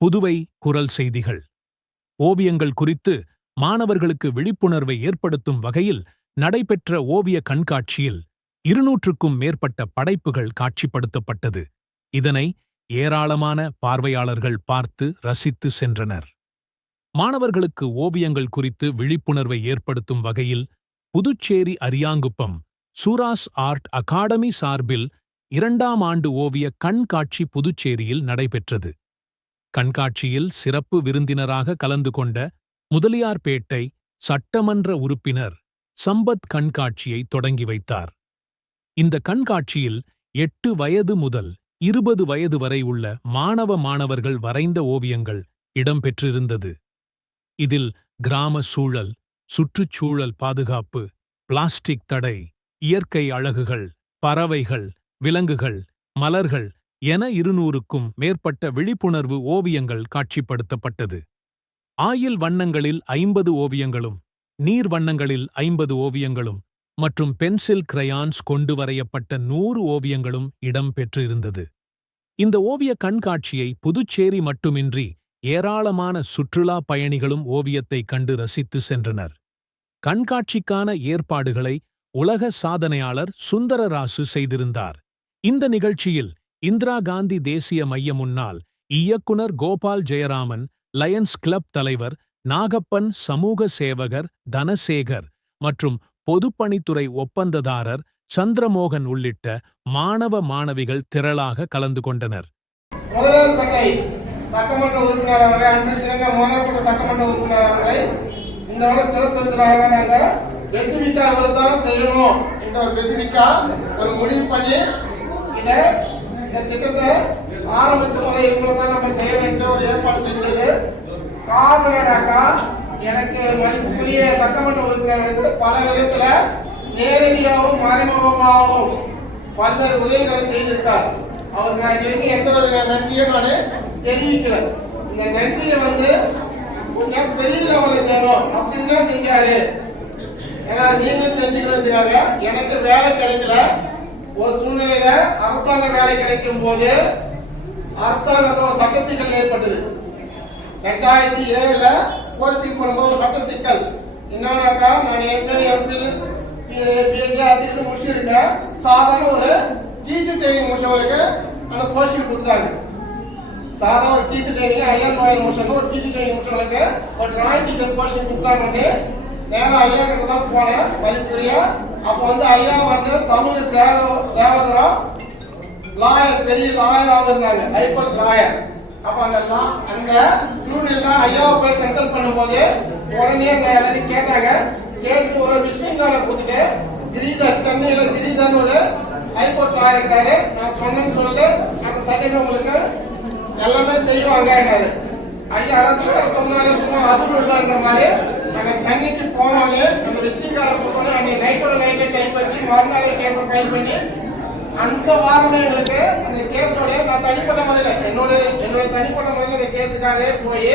புதுவை குரல் செய்திகள். ஓவியங்கள் குறித்து மாணவர்களுக்கு விழிப்புணர்வை ஏற்படுத்தும் வகையில் நடைபெற்ற ஓவிய கண்காட்சியில் இருநூற்றுக்கும் மேற்பட்ட படைப்புகள் காட்சிப்படுத்தப்பட்டது. இதனை ஏராளமான பார்வையாளர்கள் பார்த்து ரசித்து சென்றனர். மாணவர்களுக்கு ஓவியங்கள் குறித்து விழிப்புணர்வை ஏற்படுத்தும் வகையில் புதுச்சேரி அரியாங்குப்பம் சூராஸ் ஆர்ட் அகாடமி சார்பில் இரண்டாம் ஆண்டு ஓவிய கண்காட்சி புதுச்சேரியில் நடைபெற்றது. கண்காட்சியில் சிறப்பு விருந்தினராக கலந்து கொண்ட முதலியார்பேட்டை சட்டமன்ற உறுப்பினர் சம்பத் கண்காட்சியை தொடங்கி வைத்தார். இந்த கண்காட்சியில் எட்டு வயது முதல் இருபது வயது வரை உள்ள மாணவ மாணவர்கள் வரைந்த ஓவியங்கள் இடம்பெற்றிருந்தது. இதில் கிராம சூழல் சுற்றுச்சூழல் பாதுகாப்பு பிளாஸ்டிக் தடை இயற்கை அழகுகள் பறவைகள் விலங்குகள் மலர்கள் என இருநூறுக்கும் மேற்பட்ட விழிப்புணர்வு ஓவியங்கள் காட்சிப்படுத்தப்பட்டது. ஆயில் வண்ணங்களில் ஐம்பது ஓவியங்களும் நீர் வண்ணங்களில் ஐம்பது ஓவியங்களும் மற்றும் பென்சில் கிரையான்ஸ் கொண்டு வரையப்பட்ட நூறு ஓவியங்களும் இடம்பெற்றிருந்தது. இந்த ஓவிய கண்காட்சியை புதுச்சேரி மட்டுமின்றி ஏராளமான சுற்றுலா பயணிகளும் ஓவியத்தை கண்டு ரசித்து சென்றனர். கண்காட்சிக்கான ஏற்பாடுகளை உலக சாதனையாளர் சுந்தரராசு செய்திருந்தார். இந்த நிகழ்ச்சியில் இந்திரா காந்தி தேசிய மைய முன்னாள் இயக்குனர் கோபால் ஜெயராமன் லயன்ஸ் கிளப் தலைவர் நாகப்பன் சமூக சேவகர் தனசேகர் மற்றும் பொதுப்பணித்துறை ஒப்பந்ததாரர் சந்திரமோகன் உள்ளிட்ட மாணவ மாணவிகள் திரளாக கலந்து கொண்டனர். சட்டமன்ற உறுப்பினர் அவர்களை அன்று சட்டமன்ற உறுப்பினர் அவர்களை இந்த வருடம் சிறப்பு விருந்தினராக நாங்க பெசிபிக்கா இவ்வளவு தான் செய்யணும் என்ற ஒரு பெசிபிக்கா ஒரு முடிவு பண்ணி இதை இந்த திட்டத்தை ஆரம்பிக்கும் போதே இவங்களை தான் நம்ம செய்ய ஒரு ஏற்பாடு செஞ்சது. காரணம் என்னன்னாக்கா எனக்கு மதிப்புக்குரிய சட்டமன்ற உறுப்பினர் வந்து பல விதத்துல நேரடியாகவும் மறைமுகமாகவும் பல்வேறு உதவிகளை செய்திருக்கார். அவருக்கு நான் இது எந்த வித நன்றியும் நான் தெரிவிக்கிறேன் இந்த நன்றியை வந்து கொஞ்சம் பெரிய லெவலில் செய்யணும் அப்படின்னு தான் செஞ்சாரு ஏன்னா நீங்களும் தெரிஞ்சுக்கிறதுக்காக எனக்கு வேலை கிடைக்கல. ஒரு சூழ்நிலையில அரசாங்க வேலை கிடைக்கும் போது அரசாங்கத்தோட ஒரு சட்ட சிக்கல் ஏற்பட்டது. ரெண்டாயிரத்தி ஏழுல கோர்ஸுக்கு போனபோது ஒரு சட்ட சிக்கல். என்னன்னாக்கா நான் ஏற்கனவே எம்பில் பிஹெச்டி அதிகம் முடிச்சிருக்கேன். சாதாரண ஒரு டீச்சர் ட்ரைனிங் முடிச்சவங்களுக்கு அந்த கோர்ஸுக்கு கொடுத்துட்டாங்க. சாதாரண ஒரு டீச்சர் ட்ரைனிங் ஐயா லோயர் முடிச்சவங்க ஒரு டீச்சர் ட்ரைனிங் முடிச்சவங்களுக்கு ஒரு டிராயிங் டீச்சர் போஸ்டிங் கொடுத்தாங்கன்னு நேரம் ஐயா கிட்ட தான் போனேன் மதிப்புரிய அப்போ வந்து ஐயா வந்து சமூக சேவ சேவகரம் லாயர் பெரிய லாயராக இருந்தாங்க. ஹைகோர்ட் லாயர் அப்போ அந்த லா- அந்த சூழ்நிலை ஐயாவை போய் கன்சல்ட் பண்ணும்போது உடனே அந்த எல்லாத்தையும் கேட்டாங்க. கேட்டு ஒரு விஷயம் கார்டை கொடுத்துட்டு கிரிதர் சென்னையில் கிரிதர் ஒரு ஹைகோர்ட் லாயர் இருக்கிறாரு. நான் சொன்னேன்னு சொல்லிட்டு அந்த செகண்ட் உங்களுக்கு எல்லாமே செய்வாங்கன்னாரு. ஐயா அரசு சொன்னாலே சும்மா அதுவும் இல்லைன்ற மாதிரி நாங்கள் சென்னைக்கு போனாலும் அந்த விசிட்டிங் கார்டை அன்னைக்கு நைட்டோட நைட்டே டைப் பண்ணி மறுநாளே கேஸை ஃபைல் பண்ணி அந்த வாரமே எங்களுக்கு அந்த கேஸோட நான் தனிப்பட்ட முறையில் என்னோட என்னுடைய தனிப்பட்ட முறையில் இந்த கேஸுக்காகவே போய்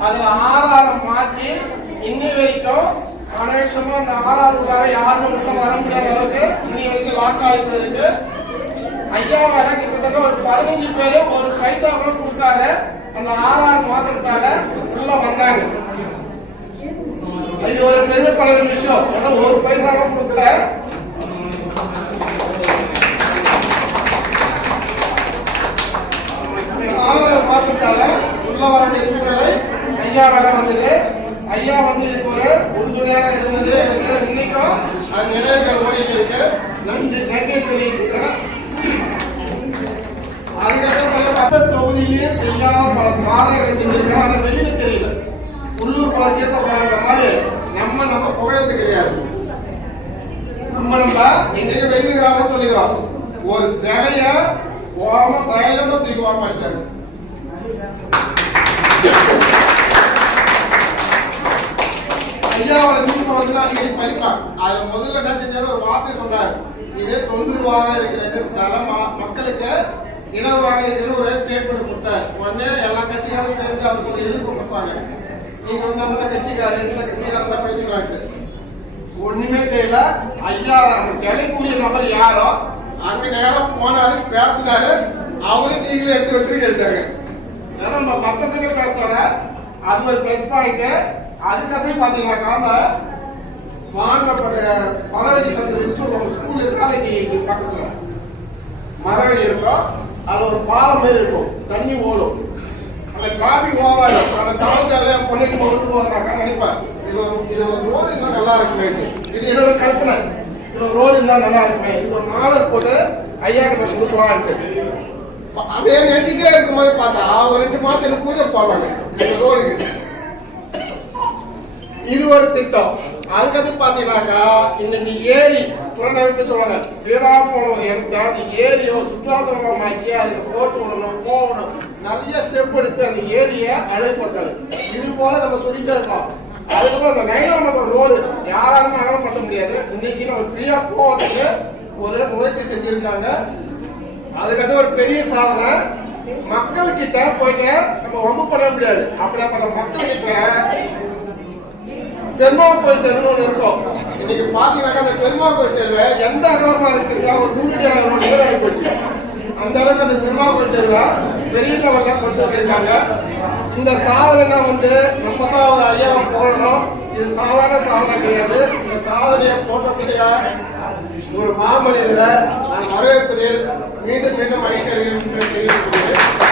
அதில் ஆர்ஆர் மாற்றி இன்னி வரைக்கும் அனேஷமா அந்த ஆர்ஆர் உள்ளார யாரும் உள்ள வர முடியாத அளவுக்கு இன்னி வரைக்கும் லாக் ஆகிட்டு இருக்கு. ஐயாவால கிட்டத்தட்ட ஒரு பதினஞ்சு பேரும் ஒரு பைசா கூட கொடுக்காத அந்த ஆர்ஆர் மாத்திரத்தால உள்ள வந்தாங்க. இது ஒரு பெரிய வேண்டிய விஷயம். ஏன்னா ஒரு பைசா கொடுக்கல. ஆதார மாற்றத்தால உள்ள வர வேண்டிய சூழ்நிலை ஐயா வேலை வந்தது. ஐயா வந்து இதுக்கு ஒரு உறுதுணையாக இருந்தது. எனக்கு இன்னைக்கும் அது நினைவுகள் ஓடிட்டு இருக்கு. நன்றி நன்றி தெரிவிக்கிறேன். அதுக்கப்புறம் பல பத்த தொகுதியிலேயே செய்யாத பல சாதனைகளை செஞ்சிருக்கிறோம் ஆனா வெளியில தெரியல. உள்ளூர் பல தீர்த்த போராடுற மாதிரி நம்ம நம்ம புகழத்து கிடையாது. நம்ம நம்ம எங்க வெளியில சொல்லிக்கிறோம் ஒரு சிலைய ஓரமா சைலண்டா தூக்கி வாப்பாச்சிட்டாரு ஐயாவோட நியூஸ் வந்து நான் அடிக்கடி படிப்பேன். அது முதல்ல என்ன செஞ்சாரு? ஒரு வார்த்தை சொன்னார். இது தொந்தரவாக இருக்கிறது. சில மக்களுக்கு இனவராக இருக்கிற ஒரு ஸ்டேட்மெண்ட் கொடுத்தார். உடனே எல்லா கட்சிக்காரும் சேர்ந்து அவருக்கு ஒரு எதிர்ப்பு கொடுத்தாங்க நீங்க வந்து அந்த கட்சிக்காரர் இந்த கட்சிக்காரர் தான் பேசிக்கலான்ட்டு ஒண்ணுமே செய்யல. ஐயா அந்த சிலைக்குரிய நபர் யாரோ அங்க நேரம் போனாரு பேசினாரு. அவரும் நீங்களே எடுத்து வச்சு கேட்டாங்க. ஏன்னா நம்ம மத்தவங்க பேசோட அது ஒரு ப்ளஸ் பாயிண்ட் அதுக்கதையும் பாத்தீங்கன்னாக்கா அந்த மாணவ மரவெளி சந்தை சொல்லுவாங்க ஸ்கூல் காலேஜ் பக்கத்துல. மரவெளி இருக்கும். அது ஒரு பாலம் மாதிரி இருக்கும். தண்ணி ஓடும். அந்த டிராபிக் ஓவாயிடும் அந்த சமாச்சார பண்ணிட்டு கொண்டு போகிறாங்க நினைப்பேன். இது ஒரு இது ஒரு ரோடு இருந்தால் நல்லா இருக்குமே. இது என்னோட கற்பனை. இது ஒரு ரோடு இருந்தால் நல்லா இருக்குமே. இது ஒரு மாடல் போட்டு ஐயா கிட்ட கொடுக்கலான்ட்டு. அப்படியே நினைச்சிட்டே இருக்கும்போது பார்த்தா ஒரு ரெண்டு மாசம் எனக்கு பூஜை போவாங்க இந்த ரோடுக்கு இது ஒரு திட்டம். அதுக்கடுத்து பார்த்தீங்கன்னாக்கா இன்னைக்கு ஏரி புறநகர்னு சொல்லுவாங்க. வீடா போன ஒரு இடத்த அந்த ஏரியை சுற்றுலாத்தலமாக்கி அதுக்கு போட்டு விடணும் போகணும். நிறைய ஸ்டெப் எடுத்து அந்த ஏரியை அழகுபடுத்தணும் இது போல நம்ம சொல்லிட்டே இருக்கலாம். அதுக்கப்புறம் அந்த நைனாமட்டம் ரோடு யாராலுமே அகலப்படுத்த முடியாது. இன்னைக்கு நம்ம ஃப்ரீயா போகிறதுக்கு ஒரு முயற்சி செஞ்சிருக்காங்க. அதுக்கடுத்து ஒரு பெரிய சாதனை. மக்கள்கிட்ட போயிட்டு நம்ம வம்பு பண்ண முடியாது. அப்படியாப்பட்ட மக்கள்கிட்ட பெருமாள் கோயில் தெருன்னு ஒன்று இருக்கும். இன்னைக்கு பார்த்தீங்கன்னாக்கா அந்த பெருமாள் கோயில் தெருவை எந்த அகலமா இருக்குங்களா ஒரு நூறு அடி அகலம் நேரம் போச்சு. அந்த அளவுக்கு அந்த பெருமாள் கோயில் தெருவை பெரிய லெவல்ல கொண்டு வந்திருக்காங்க. இந்த சாதனைனா வந்து நம்ம தான் ஒரு ஐயாவை போடணும். இது சாதாரண சாதனை கிடையாது. இந்த சாதனையை போட்டக்கூடிய ஒரு மாமனிதரை நான் வரவேற்பதில் மீண்டும் மீண்டும் மகிழ்ச்சி அடைகிறேன் என்று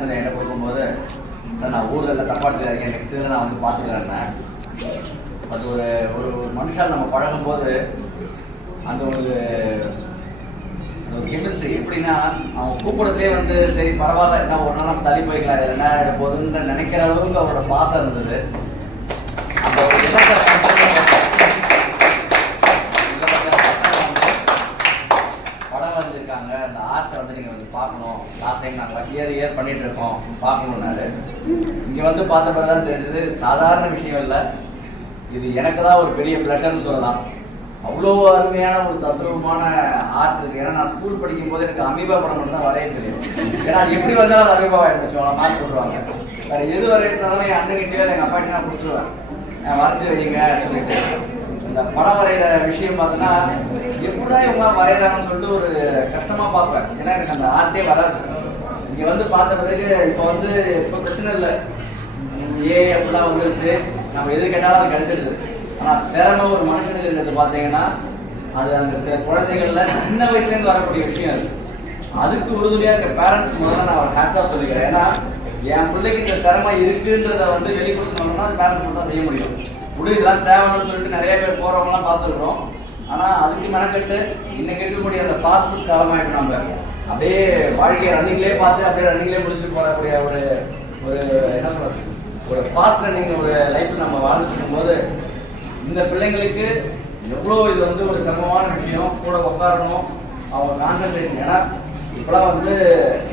சார் எடுத்து என்கிட்ட கொடுக்கும்போது சார் நான் ஊரில் சப்பாட் இருக்கேன். நெக்ஸ்ட் இதில் நான் வந்து பார்த்துக்கிறேன் பட் ஒரு ஒரு மனுஷால் மனுஷன் நம்ம பழகும்போது அந்த ஒரு கெமிஸ்ட்ரி எப்படின்னா அவன் கூப்பிடத்துலேயே வந்து சரி பரவாயில்ல என்ன ஒரு நாள் நம்ம தள்ளி போய்க்கலாம். இதில் என்ன போகுதுன்னு நினைக்கிற அளவுக்கு அவரோட பாசம் இருந்தது அந்த ஒரு எண்ணத்தை படம் வந்திருக்காங்க அந்த ஆர்ட்டை வந்து நீங்கள் வந்து பார்க்கணும். லாஸ்ட் டைம் நாங்கள் இயர் இயர் பண்ணிட்டு இருக்கோம். பார்க்கணுன்னாரு இங்கே வந்து பார்த்த தான் தெரிஞ்சது சாதாரண விஷயம் இல்லை. இது எனக்கு தான் ஒரு பெரிய ப்ளஷர்னு சொல்லலாம். அவ்வளோ அருமையான ஒரு தத்ரூபமான ஆர்ட் இருக்கு. ஏன்னா நான் ஸ்கூல் படிக்கும் போது எனக்கு அமீபா படம் மட்டும் தான் வரைய தெரியும். ஏன்னா அது எப்படி வந்தாலும் அது அமீபா எடுத்துச்சு. மாற்றி சொல்லுவாங்க. வேறு எது வரையிறதுனாலும் என் அண்ணன் கிட்டே எங்கள் அப்பாட்டி நான் கொடுத்துருவேன். நான் வரைஞ்சி வைங்க சொல்லிட்டு. இந்த படம் வரைகிற விஷயம் பார்த்தோன்னா எப்படிதான் இவங்க வரைகிறாங்கன்னு சொல்லிட்டு ஒரு கஷ்டமா பார்ப்பேன். ஏன்னா எனக்கு அந்த ஆர்ட்டே வராது. இங்க வந்து பார்த்த பிறகு இப்போ வந்து இப்போ பிரச்சனை இல்லை. ஏ அப்படிலாம் வந்துருச்சு. நம்ம எது கேட்டாலும் அது கிடைச்சிடுது ஆனா திறமை ஒரு மனுஷனுக்கு இருக்கிறது பார்த்தீங்கன்னா அது அந்த சில குழந்தைகள்ல சின்ன வயசுலேருந்து வரக்கூடிய விஷயம் அது. அதுக்கு உறுதுணையாக இருக்க பேரண்ட்ஸ் முதல்ல நான் ஒரு ஹேட்ஸ் ஆஃப் சொல்லிக்கிறேன். ஏன்னா என் பிள்ளைக்கு இந்த திறமை இருக்குன்றத வந்து வெளிப்படுத்தணும்னா அது பேரண்ட்ஸ் மட்டும் தான் செய்ய முடியும். முடிவு இதெல்லாம் தேவைன்னு சொல்லிட்டு நிறைய பேர் போறவங்கலாம் பார்த்துருக்கோம் ஆனா அதுக்கு மெனக்கட்டு இன்னைக்கு இருக்கக்கூடிய அந்த ஃபாஸ்ட் ஃபுட் காலமாயிட்டு நம்ம அப்படியே வாழ்க்கையை ரன்னிங்லேயே பார்த்து அப்படியே ரன்னிங்லேயே முடிச்சுட்டு போகக்கூடிய ஒரு ஒரு என்ன சொல்றது? ஒரு ஃபாஸ்ட் ரன்னிங் ஒரு லைஃப்பில் நம்ம வாழ்ந்துட்டு போது இந்த பிள்ளைங்களுக்கு எவ்வளோ இது வந்து ஒரு சிரமமான விஷயம். கூட உட்காரணும் அவங்க கான்சன்ட்ரேஷன் ஏன்னா இப்போலாம் வந்து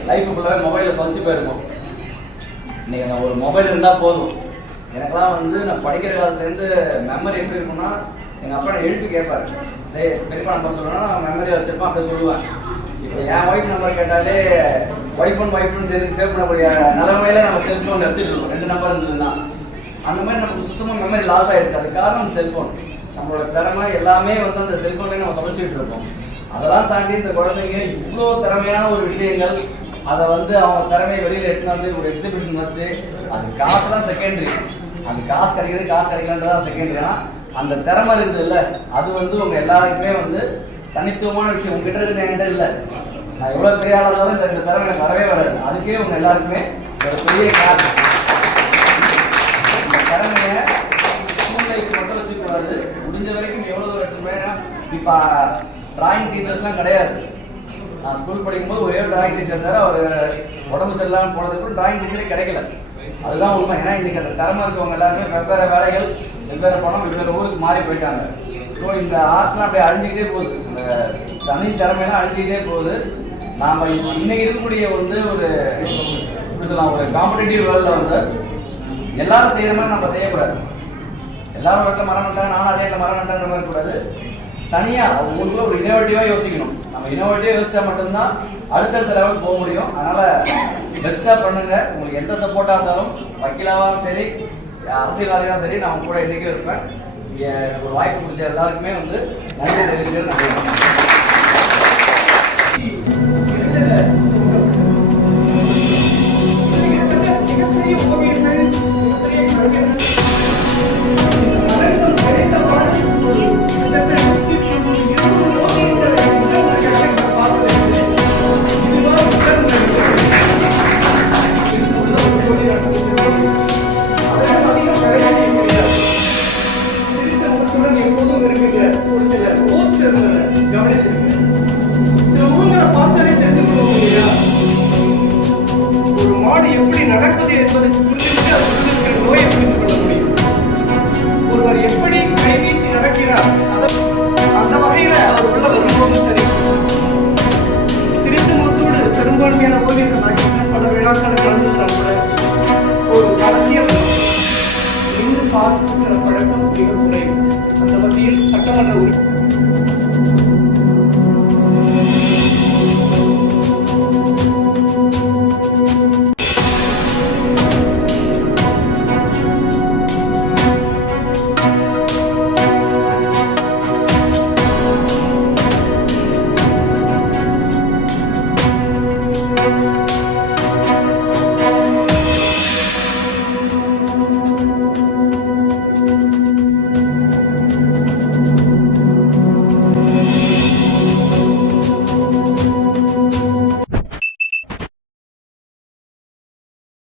லைஃப் ஃபுல்லாகவே மொபைலில் பதிச்சு போயிருக்கோம். இன்னைக்கு ஒரு மொபைல் இருந்தால் போதும். எனக்கெல்லாம் வந்து நான் படிக்கிற காலத்துலேருந்து மெமரி எப்படி இருக்கும்னா எங்கள் அப்பா நான் எழுப்பி கேட்பாரு. டேய் பெரியப்பா நம்பர் சொல்லணும்னா நான் மெமரி வச்சிருப்பேன் அப்படியே சொல்லுவேன். இப்போ என் ஒய்ஃப் நம்பர் கேட்டாலே ஒய்ஃப் ஒன் ஒய்ஃப் ஒன் சேர்த்து சேவ் பண்ணக்கூடிய நிலைமையில நம்ம செல்ஃபோன் வச்சுருக்கோம் இருக்கோம். ரெண்டு நம்பர் இருந்ததுன்னா. அந்த மாதிரி நமக்கு சுத்தமாக மெமரி லாஸ் ஆகிடுச்சு அது காரணம் செல்ஃபோன் நம்மளோட திறமை எல்லாமே வந்து அந்த செல்ஃபோன்லேயே நம்ம தொலைச்சிட்டு இருக்கோம். அதெல்லாம் தாண்டி இந்த குழந்தைங்க இவ்வளோ திறமையான ஒரு விஷயங்கள் அதை வந்து அவங்க திறமையை வெளியில் எடுத்துன்னு வந்து ஒரு எக்ஸிபிஷன் வச்சு அது காசுலாம் செகண்டரி அந்த காசு கிடைக்கிறது காசு கிடைக்கலன்றதான் செகண்ட் ஆனால் அந்த திறமை இருக்குது இல்லை. அது வந்து உங்க எல்லாருக்குமே வந்து தனித்துவமான விஷயம். உங்ககிட்ட இருக்குது என்கிட்ட இல்லை. நான் எவ்வளோ பெரிய ஆளாக இருந்தாலும் இந்த இந்த திறமை எனக்கு வரவே வராது. அதுக்கே உங்க எல்லாருக்குமே ஒரு பெரிய காரணம் இந்த திறமையை ஸ்கூல் மட்டும் வச்சுக்கூடாது முடிஞ்ச வரைக்கும் எவ்வளோ தூரம் இப்போ டிராயிங் டீச்சர்ஸ்லாம் கிடையாது. நான் ஸ்கூல் படிக்கும்போது ஒரே ஒரு டிராயிங் டீச்சர் இருந்தார். அவர் உடம்பு சரியில்லாமல் போனதுக்கு டிராயிங் டீச்சரே கிடைக்கல. அதுதான் உண்மை. ஏன்னா இன்னைக்கு அந்த திறமை இருக்கவங்க எல்லாருமே வெவ்வேறு வேலைகள் வெவ்வேறு பணம் வெவ்வேறு ஊருக்கு மாறி போயிட்டாங்க. ஸோ இந்த ஆர்ட்லாம் அப்படியே அழிஞ்சிக்கிட்டே போகுது. இந்த தனி திறமையெல்லாம் அழிஞ்சிக்கிட்டே போகுது. நாம இப்போ இன்னைக்கு இருக்கக்கூடிய வந்து ஒரு சொல்லலாம் ஒரு காம்படிட்டிவ் வேர்ல்டில் வந்து எல்லாரும் செய்கிற மாதிரி நம்ம செய்யக்கூடாது. எல்லாரும் இடத்துல மரம் நட்டாங்க நானும் அதே இடத்துல மரம் நட்டாங்கிற மாதிரி கூடாது தனியா உங்களுக்குள்ள ஒரு இனோவேட்டிவா யோசிக்கணும். நம்ம இனோவேட்டிவா யோசிச்சா மட்டும்தான் அடுத்தடுத்த லெவலுக்கு போக முடியும். அதனால பெஸ்டா பண்ணுங்க. உங்களுக்கு எந்த சப்போர்ட்டா இருந்தாலும் வக்கீலாவும் சரி அரசியல்வாதியும் சரி நான் உங்க கூட இன்னைக்கும் இருப்பேன். எனக்கு ஒரு வாய்ப்பு கொடுத்த எல்லாருக்குமே வந்து நன்றி தெரிவிச்சுக்கிறேன். நன்றி. நடிக்கிற பல விழாக்கள் ஒரு அரசியல் பார்க்கிற பழக்கம் மிக குறைவு அந்த வகையில் சட்டமன்ற உறுப்பினர்